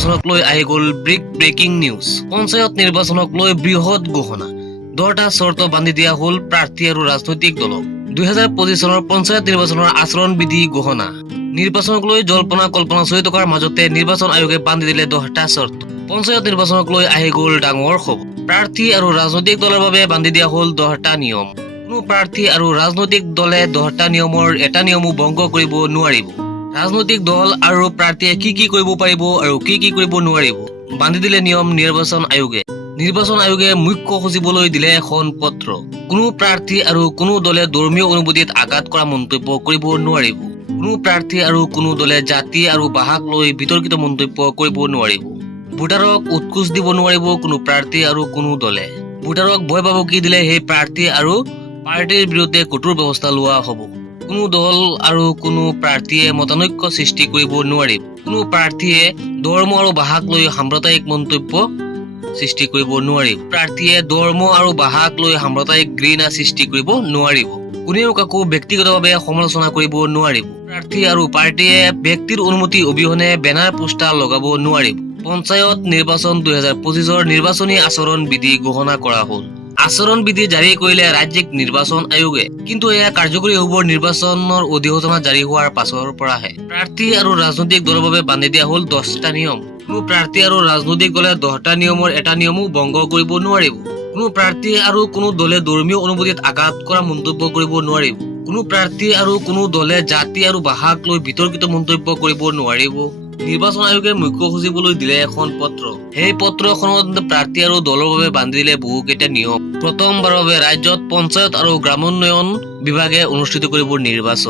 নিৰ্বাচনক লৈ আহি গ'ল ব্ৰেকিং নিউজ। পঞ্চায়ত নিৰ্বাচনক লৈ বৃহৎ ঘোষণা, 10টা চৰ্ত বান্ধি দিয়া হ'ল প্ৰাৰ্থী আৰু ৰাজনৈতিক দলক। 2025 চনৰ পঞ্চায়ত নিৰ্বাচনৰ আচৰণ বিধি ঘোষণা। নিৰ্বাচনক লৈ জল্পনা কল্পনা চলি থকাৰ মাজতে নিৰ্বাচন আয়োগে বান্ধি দিলে 10টা চৰ্ত। পঞ্চায়ত নিৰ্বাচনক লৈ আহি গ'ল ডাঙৰ খবৰ। প্ৰাৰ্থী আৰু ৰাজনৈতিক দলৰ বাবে বান্ধি দিয়া হ'ল 10টা নিয়ম। কোনো প্ৰাৰ্থী আৰু ৰাজনৈতিক দলে 10টা নিয়মৰ এটা নিয়মো ভংগ কৰিব নোৱাৰিব। ৰাজনৈতিক দল আৰু প্ৰাৰ্থীয়ে কি কৰিব পাৰিব আৰু কি কৰিব নোৱাৰিব বান্ধি দিলে নিয়ম নিৰ্বাচন আয়োগে। নিৰ্বাচন আয়োগে মুখ্য সচিবলৈ দিলে এখন পত্ৰ। কোনো প্ৰাৰ্থী আৰু কোনো দলে ধৰ্মীয় অনুভূতিত আঘাত কৰা মন্তব্য কৰিব নোৱাৰিব। কোনো প্ৰাৰ্থী আৰু কোনো দলে জাতি আৰু ভাষাক লৈ বিতৰ্কিত মন্তব্য কৰিব নোৱাৰিব। ভোটাৰক উৎকোচ দিব নোৱাৰিব কোনো প্ৰাৰ্থী আৰু কোনো দলে। ভোটাৰক ভয় ভাবুকি দিলে সেই প্ৰাৰ্থী আৰু পাৰ্টিৰ বিৰুদ্ধে কঠোৰ ব্যৱস্থা লোৱা হ'ব। কোনো দল আৰু কোনো প্ৰাৰ্থীয়ে মতানৈক্য সৃষ্টি কৰিব নোৱাৰিব। কোনো প্ৰাৰ্থীয়ে ধৰ্ম আৰু ভাষাক লৈ সাম্প্ৰদায়িক মন্তব্য সৃষ্টি কৰিব নোৱাৰিব। প্ৰাৰ্থীয়ে ধৰ্ম আৰু ভাষাক লৈ সাম্প্ৰদায়িক ঘৃণা সৃষ্টি কৰিব নোৱাৰিব। কোনেও কাকো ব্যক্তিগতভাৱে সমালোচনা কৰিব নোৱাৰিব। প্ৰাৰ্থী আৰু পাৰ্টিয়ে ব্যক্তিৰ অনুমতি অবিহনে বেনাৰ পোষ্টাৰ লগাব নোৱাৰিব। পঞ্চায়ত নিৰ্বাচন 2025ৰ নিৰ্বাচনী আচৰণ বিধি ঘোষণা কৰা হ'ল। আচৰণ বিধি জাৰি কৰিলে ৰাজ্যিক নিৰ্বাচন আয়োগে, কিন্তু এয়া কাৰ্যকৰী হ'ব নিৰ্বাচনৰ অধিসূচনা জাৰি হোৱাৰ পাছৰ পৰাহে। প্ৰাৰ্থী আৰু ৰাজনৈতিক দলৰ বাবে বান্ধি দিয়া হ'ল 10টা নিয়ম। কোনো প্ৰাৰ্থী আৰু ৰাজনৈতিক দলে 10টা নিয়মৰ এটা নিয়মো ভংগ কৰিব নোৱাৰিব। কোনো প্ৰাৰ্থী আৰু কোনো দলে ধৰ্মীয় অনুভূতিত আঘাত কৰা মন্তব্য কৰিব নোৱাৰিব। কোনো প্ৰাৰ্থী আৰু কোনো দলে জাতি আৰু ভাষাক লৈ বিতৰ্কিত মন্তব্য কৰিব নোৱাৰিব। নিৰ্বাচন আয়োগে মুখ্য সচিবলৈ দিলে এখন পত্ৰ। সেই পত্ৰখনত প্ৰাৰ্থী আৰু দলৰ বাবে বান্ধি দিলে বহুকেইটা নিয়ম। প্ৰথমবাৰৰ বাবে ৰাজ্যত পঞ্চায়ত আৰু গ্ৰামোন্নয়ন বিভাগে অনুষ্ঠিত কৰিব নিৰ্বাচন।